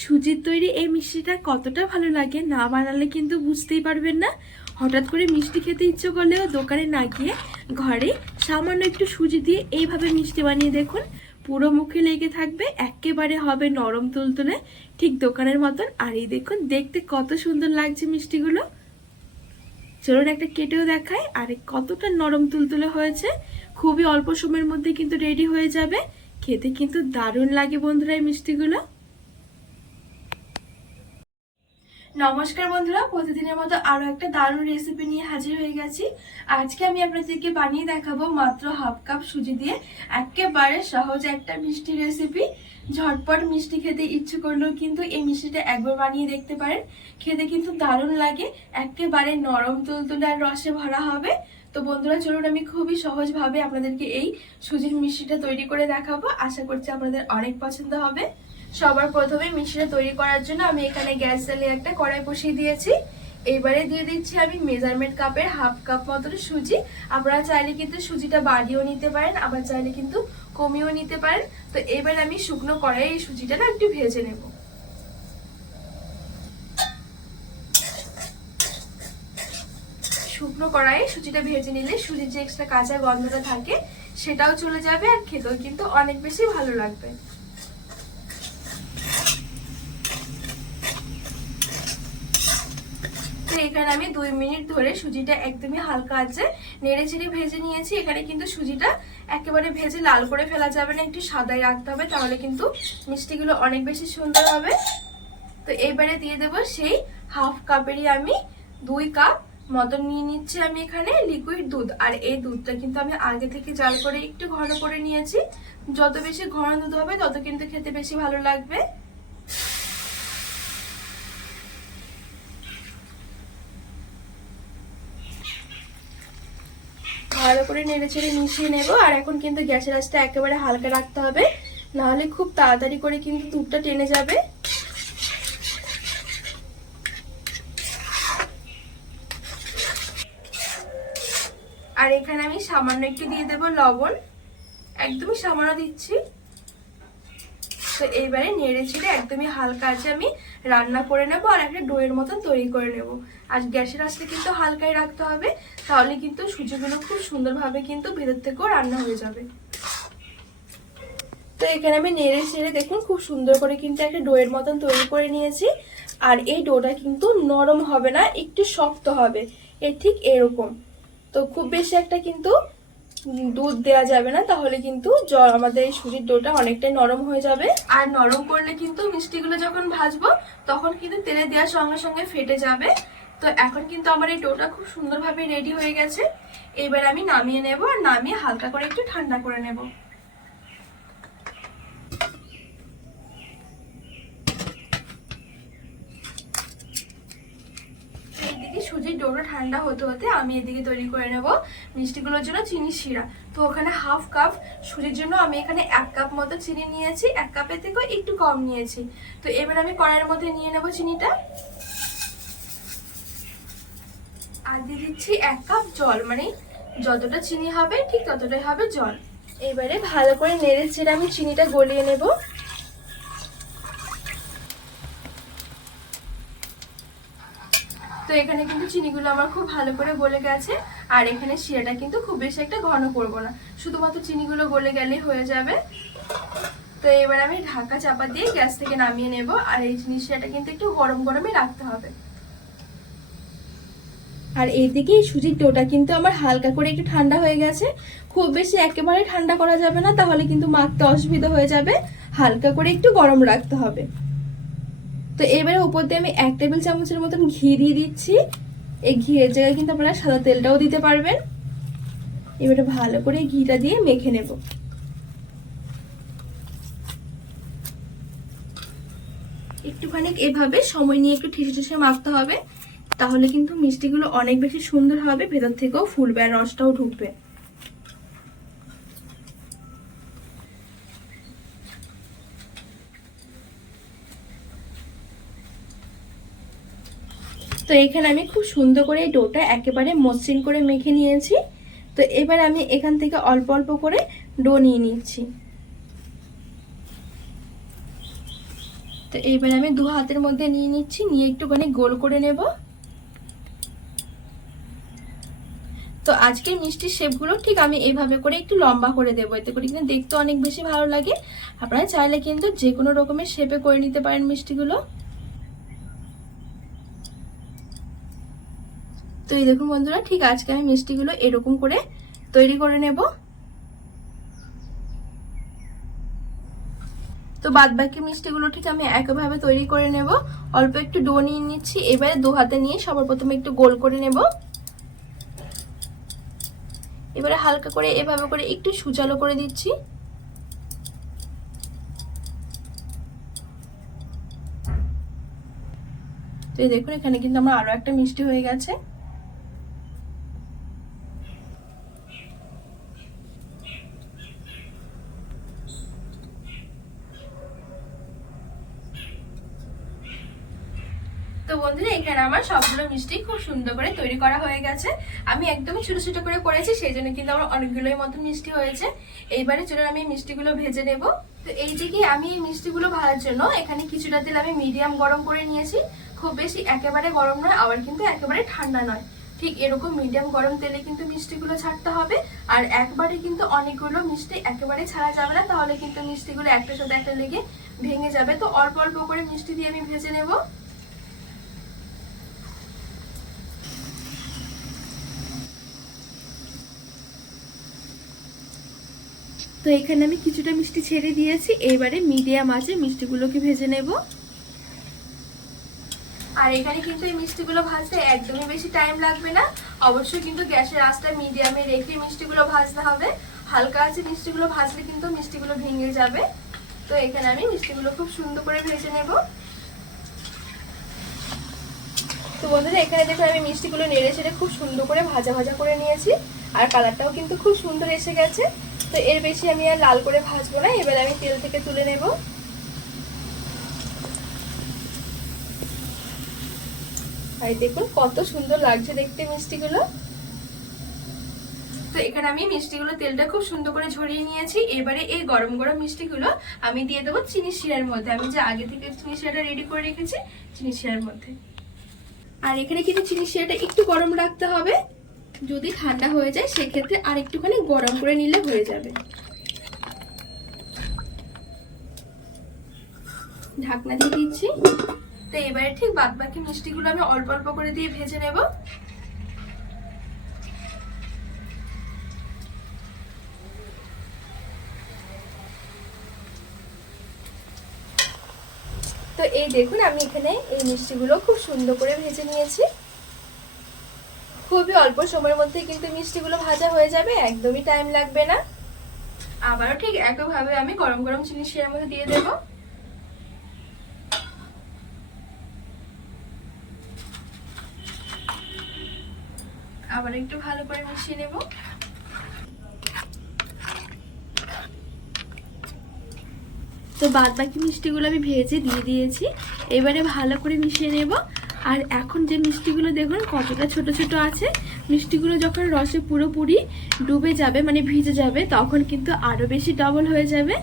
সুজির তৈরি এই মিষ্টিটা কতটা ভালো লাগে, না বানালে কিন্তু বুঝতেই পারবেন না। হঠাৎ করে মিষ্টি খেতে ইচ্ছে করলেও দোকানে না গিয়ে ঘরে সামান্য একটু সুজি দিয়ে এইভাবে মিষ্টি বানিয়ে দেখুন, পুরো মুখে লেগে থাকবে, একেবারে হবে নরম তুলতুলে, ঠিক দোকানের মতন। আর এই দেখুন দেখতে কত সুন্দর লাগছে মিষ্টিগুলো। চলুন একটা কেটেও দেখায়, আর কতটা নরম তুলতুলে হয়েছে। খুবই অল্প সময়ের মধ্যে কিন্তু রেডি হয়ে যাবে। খেতে কিন্তু দারুণ লাগে বন্ধুরা এই মিষ্টিগুলো। নমস্কার বন্ধুরা, প্রতিদিনের মতো আরো একটা দারুণ রেসিপি নিয়ে হাজির হয়ে গেছি। আজকে আমি আপনাদেরকে বানিয়ে দেখাবো মাত্র হাফ কাপ সুজি দিয়ে একেবারে সহজ একটা মিষ্টি রেসিপি। ঝটপট মিষ্টি খেতে ইচ্ছে করলেও কিন্তু এই মিষ্টিটা একবার বানিয়ে দেখতে পারেন। খেতে কিন্তু দারুণ লাগে, একেবারে নরম তুলতুলে আর রসে ভরা হবে। তো বন্ধুরা চলুন আমি খুবই সহজভাবে আপনাদেরকে এই সুজির মিষ্টিটা তৈরি করে দেখাবো। আশা করছি আপনাদের অনেক পছন্দ হবে। সবার প্রথমে মিষ্টিটা তৈরি করার জন্য আমি এখানে গ্যাস জ্বালিয়ে একটা কড়াই বসিয়ে দিয়েছি। এইবারে দিয়ে দিচ্ছি আমি মেজারমেন্ট কাপের হাফ কাপ মতন সুজি। আপনারা চাইলে কিন্তু সুজিটা বাড়িয়েও নিতে পারেন, আবার চাইলে কিন্তু কমিয়েও নিতে পারেন। তো এবার আমি শুকনো কড়াই এই সুজিটা না একটু ভেজে নেব। শুকনো কড়াইয়ে সুজিটা ভেজে নিলে সুজির যে এক্সট্রা কাঁচা গন্ধটা থাকে সেটাও চলে যাবে, আর খেতেও কিন্তু অনেক বেশি ভালো লাগবে। এখানে আমি 2 মিনিট ধরে সুজিটা একদমই হালকা আছে নেড়ে চেড়ে ভেজে নিয়েছি। এখানে কিন্তু সুজিটা একেবারে ভেজে লাল করে ফেলা যাবে না, একটু সাদাই রাখতে হবে, তাহলে কিন্তু মিষ্টিগুলো অনেক বেশি সুন্দর হবে। তো এইবারে দিয়ে দেবো সেই হাফ কাপেরই আমি 2 কাপ মতন নিয়ে নিচ্ছি আমি এখানে লিকুইড দুধ। আর এই দুধটা কিন্তু আমি আগে থেকে জাল করে একটু ঘন করে নিয়েছি। যত বেশি ঘন দুধ হবে তত কিন্তু খেতে বেশি ভালো লাগবে। ভালো করে নেড়ে চেড়ে মিশিয়ে নেব। আর এখন কিন্তু গ্যাসের আঁচটা একেবারে হালকা রাখতে হবে, নাহলে খুব তাড়াতাড়ি করে কিন্তু দুধটা টেনে যাবে। আর এখানে আমি সামান্য একটু দিয়ে দেব লবণ, একদমই সামান্য দিচ্ছি। তো এইবারে নেড়ে ছেড়ে একদমই হালকা আছে আমি রান্না করে নেব, আর একটা ডোয়ের মতন তৈরি করে নেব। আর গ্যাসের আঁচটা কিন্তু হালকাই রাখতে হবে, তাহলে কিন্তু সুজিগুলো খুব সুন্দরভাবে কিন্তু ভেতর থেকেও রান্না হয়ে যাবে। তো এখানে আমি নেড়ে ছেড়ে দেখুন খুব সুন্দর করে কিন্তু একটা ডোয়ের মতন তৈরি করে নিয়েছি। আর এই ডোটা কিন্তু নরম হবে না, একটু শক্ত হবে, ঠিক এরকম। তো খুব বেশি একটা কিন্তু দুধ দেওয়া যাবে না, তাহলে কিন্তু আমাদের এই সুজির ডোটা অনেকটাই নরম হয়ে যাবে। আর নরম করলে কিন্তু মিষ্টিগুলো যখন ভাজবো তখন কিন্তু তেলে দেওয়ার সঙ্গে সঙ্গে ফেটে যাবে। তো এখন কিন্তু আমার এই ডোটা খুব সুন্দরভাবে রেডি হয়ে গেছে। এবার আমি নামিয়ে নেব, আর নামিয়ে হালকা করে একটু ঠান্ডা করে নেব। সুজির ডোটা ঠান্ডা হতে হতে আমি এদিকে তৈরি করে নেব মিষ্টিগুলোর জন্য চিনি শিরা। তো ওখানে হাফ কাপ সুজির জন্য আমি এখানে 1 কাপ মতো চিনি নিয়েছি, 1 কাপের থেকে একটু কম নিয়েছি। তো এবার আমি কড়াইয়ের মধ্যে নিয়ে নেব চিনিটা, আর দিয়ে দিচ্ছি 1 কাপ জল, মানে যতটা চিনি হবে ঠিক ততটাই হবে জল। এবারে ভালো করে নেড়ে চেড়ে আমি চিনিটা গলিয়ে নেব। তো এখানে কিন্তু চিনিগুলো আমার খুব ভালো করে গলে গেছে। আর এখানে শিরাটা কিন্তু খুব বেশি একটা ঘন করব না, শুধুমাত্র চিনিগুলো গলে গেলেই হয়ে যাবে। তো এবার আমি ঢাকা চাপা দিয়ে গ্যাস থেকে নামিয়ে নেব। আর এই শিরাটা কিন্তু একটু গরম গরমই রাখতে হবে। আর এইদিকে এই সুজির ডোটা কিন্তু আমার হালকা করে একটু ঠান্ডা হয়ে গেছে। খুব বেশি একেবারে ঠান্ডা করা যাবে না, তাহলে কিন্তু মাখতে অসুবিধা হয়ে যাবে। হালকা করে একটু গরম রাখতে হবে। তো এবারে উপর দিয়ে আমি 1 টেবিল চামচের মতন ঘি দিয়ে দিচ্ছি। এই ঘিয়ের জায়গায় কিন্তু আপনারা সাদা তেলটাও দিতে পারবেন। এবারে ভালো করে ঘিটা দিয়ে মেখে নেব। একটুখানি এভাবে সময় নিয়ে একটু ঠেসে ঠেসে মাখতে হবে, তাহলে কিন্তু মিষ্টিগুলো অনেক বেশি সুন্দর হবে, ভেতর থেকেও ফুলবে আর রসটাও ঢুকবে। তো এখানে আমি খুব সুন্দর করে এই ডোটা একেবারে মসৃণ করে মেখে নিয়েছি। তো এবার আমি এখান থেকে অল্প অল্প করে ডো নিয়ে নিচ্ছি। তো এইবার আমি 2 হাতের মধ্যে নিয়ে নিচ্ছি, নিয়ে একটুখানি গোল করে নেব। তো আজকের মিষ্টির শেপগুলো ঠিক আমি এইভাবে করে একটু লম্বা করে দেবো, এতে করে কিন্তু দেখতে অনেক বেশি ভালো লাগে। আপনারা চাইলে কিন্তু যে কোনো রকমের শেপে করে নিতে পারেন মিষ্টিগুলো। তো এই দেখুন বন্ধুরা, ঠিক আজকে আমি মিষ্টিগুলো এরকম করে তৈরি করে নেব। তো বাদ বাকি মিষ্টিগুলো ঠিক আমি একইভাবে তৈরি করে নেব। অল্প একটু ডো নিয়ে নিচ্ছি, এবারে 2 হাতে নিয়ে সবার প্রথমে একটু গোল করে নেব। এবারে হালকা করে এভাবে করে একটু সুচালো করে দিচ্ছি। তো এই দেখুন, এখানে কিন্তু আমার আরো একটা মিষ্টি হয়ে গেছে। তো বন্ধুরা, এখানে আমার সবগুলো মিষ্টি খুব সুন্দর করে তৈরি করা হয়ে গেছে। আমি একদমই ছোট ছোট করে করেছি, সেই জন্য কিন্তু আমার অনেকগুলোই মতো মিষ্টি হয়েছে। এইবারে চলুন আমি মিষ্টিগুলো ভেজে নেব। তো এই যে কি আমি এই মিষ্টিগুলো ভাজার জন্য এখানে কিছুটা তেল আমি মিডিয়াম গরম করে নিয়েছি। খুব বেশি একেবারে গরম নয়, আবার কিন্তু একেবারে ঠান্ডা নয়, ঠিক এরকম মিডিয়াম গরম তেলে কিন্তু মিষ্টিগুলো ছাড়তে হবে। আর একবারে কিন্তু অনেকগুলো মিষ্টি একেবারে ছাড়া যাবে না, তাহলে কিন্তু মিষ্টিগুলো একটার সাথে একটা লেগে ভেঙে যাবে। তো অল্প অল্প করে মিষ্টি দিয়ে আমি ভেজে নেব। তো এখানে আমি কিছুটা মিষ্টি ছেড়ে দিয়েছি, এবারে মিডিয়াম আঁচে মিষ্টিগুলোকে ভেজে নেব। আর এখানে কিন্তু এই মিষ্টিগুলো ভাজতে একদমই বেশি টাইম লাগবে না। অবশ্যই কিন্তু গ্যাসের আঁচটা মিডিয়ামে রেখে মিষ্টিগুলো ভাজতে হবে। হালকা আঁচে মিষ্টিগুলো ভাজলে কিন্তু মিষ্টিগুলো ভেঙে যাবে। তো এখানে আমি মিষ্টিগুলো খুব সুন্দর করে ভেজে নেব। তো বন্ধুরা, এখানে দেখুন আমি মিষ্টিগুলো নেড়ে ছেড়ে খুব সুন্দর করে ভাজা ভাজা করে নিয়েছি, আর কালারটাও কিন্তু খুব সুন্দর এসে গেছে। তো এর বেশি আমি আর লাল করে ভাজবো না, এবার আমি তেল থেকে তুলে নেব। আর দেখুন কত সুন্দর লাগছে দেখতে মিষ্টিগুলো। তো এখানে আমি মিষ্টিগুলো তেলটা খুব সুন্দর করে ঝরিয়ে নিয়েছি। এবারে এই গরম গরম মিষ্টিগুলো আমি দিয়ে দেবো চিনি শিরার মধ্যে। আমি যে আগে থেকে চিনি শিরাটা রেডি করে রেখেছি চিনি শিরার মধ্যে। আর এখানে কিন্তু চিনি শিরাটা একটু গরম রাখতে হবে, যদি ঠান্ডা হয়ে যায় সেক্ষেত্রে আর একটুখানি গরম করে নিলে হয়ে যাবে। ঢাকনা দিয়ে দিচ্ছি। তো এবারে ঠিক বাদ বাকি মিষ্টিগুলো আমি অল্প অল্প করে দিয়ে ভেজে নেব। তো এই দেখুন আমি এখানে এই মিষ্টিগুলো খুব সুন্দর করে ভেজে নিয়েছি। খুবই অল্প সময়ের মধ্যে কিন্তু মিষ্টিগুলো ভাজা হয়ে যাবে, একদমই টাইম লাগবে না। আবারও ঠিক একইভাবে আমি গরম গরম চিনি শিরার মধ্যে দিয়ে দেব। আবার একটু ভালো করে মিশিয়ে নেব। তো বাদ বাকি মিষ্টিগুলো আমি ভেজে দিয়ে দিয়েছি, এবারে ভালো করে মিশিয়ে নেব। আর এখন যে মিষ্টিগুলো দেখুন কতটা ছোট ছোট আছে, মিষ্টিগুলো যখন রসে পুরোপুরি ডুবে যাবে মানে ভিজে যাবে তখন কিন্তু আরও বেশি ডবল হয়ে যাবে।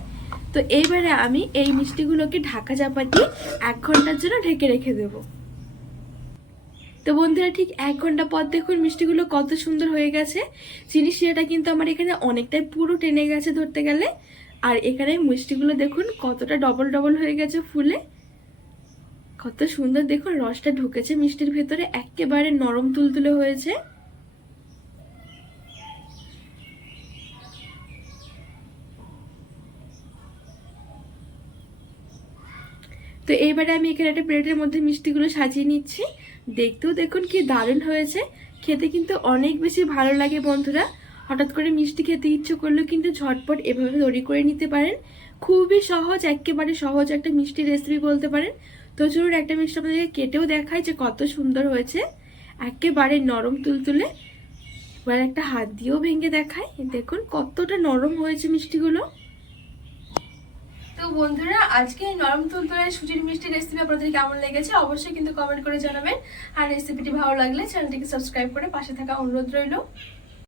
তো এইবারে আমি এই মিষ্টিগুলোকে ঢাকা চাপা দিয়ে 1 ঘন্টার জন্য ঢেকে রেখে দেব। তো বন্ধুরা, ঠিক 1 ঘন্টা পর দেখুন মিষ্টিগুলো কত সুন্দর হয়ে গেছে। চিনি শিরাটা কিন্তু আমার এখানে অনেকটাই পুরো টেনে গেছে ধরতে গেলে। আর এখানে মিষ্টিগুলো দেখুন কতটা ডবল ডবল হয়ে গেছে ফুলে, কত সুন্দর দেখুন রসটা ঢুকেছে মিষ্টির ভেতরে, একেবারে নরম তুলতুলে হয়েছে। তো এইবারে আমি এখানে একটা প্লেটের মধ্যে মিষ্টিগুলো সাজিয়ে নিচ্ছি। দেখতেও দেখুন কি দারুণ হয়েছে, খেতে কিন্তু অনেক বেশি ভালো লাগে বন্ধুরা। হঠাৎ করে মিষ্টি খেতে ইচ্ছে করলেও কিন্তু ঝটপট এভাবে তৈরি করে নিতে পারেন। খুবই সহজ, একেবারে সহজ একটা মিষ্টি রেসিপি বলতে পারেন। তো চলুন একটা মিষ্টি আপনাদেরকে কেটেও দেখাই যে কত সুন্দর হয়েছে, একেবারে নরম তুলতুলে। এবার একটা হাত দিয়েও ভেঙে দেখাই, দেখুন কতটা নরম হয়েছে মিষ্টিগুলো। তো বন্ধুরা, আজকে এই নরম তুলতুলে সুজির মিষ্টি রেসিপি আপনাদের কেমন লেগেছে অবশ্যই কিন্তু কমেন্ট করে জানাবেন। আর রেসিপিটি ভালো লাগলে চ্যানেলটিকে সাবস্ক্রাইব করে পাশে থাকা অনুরোধ রইল।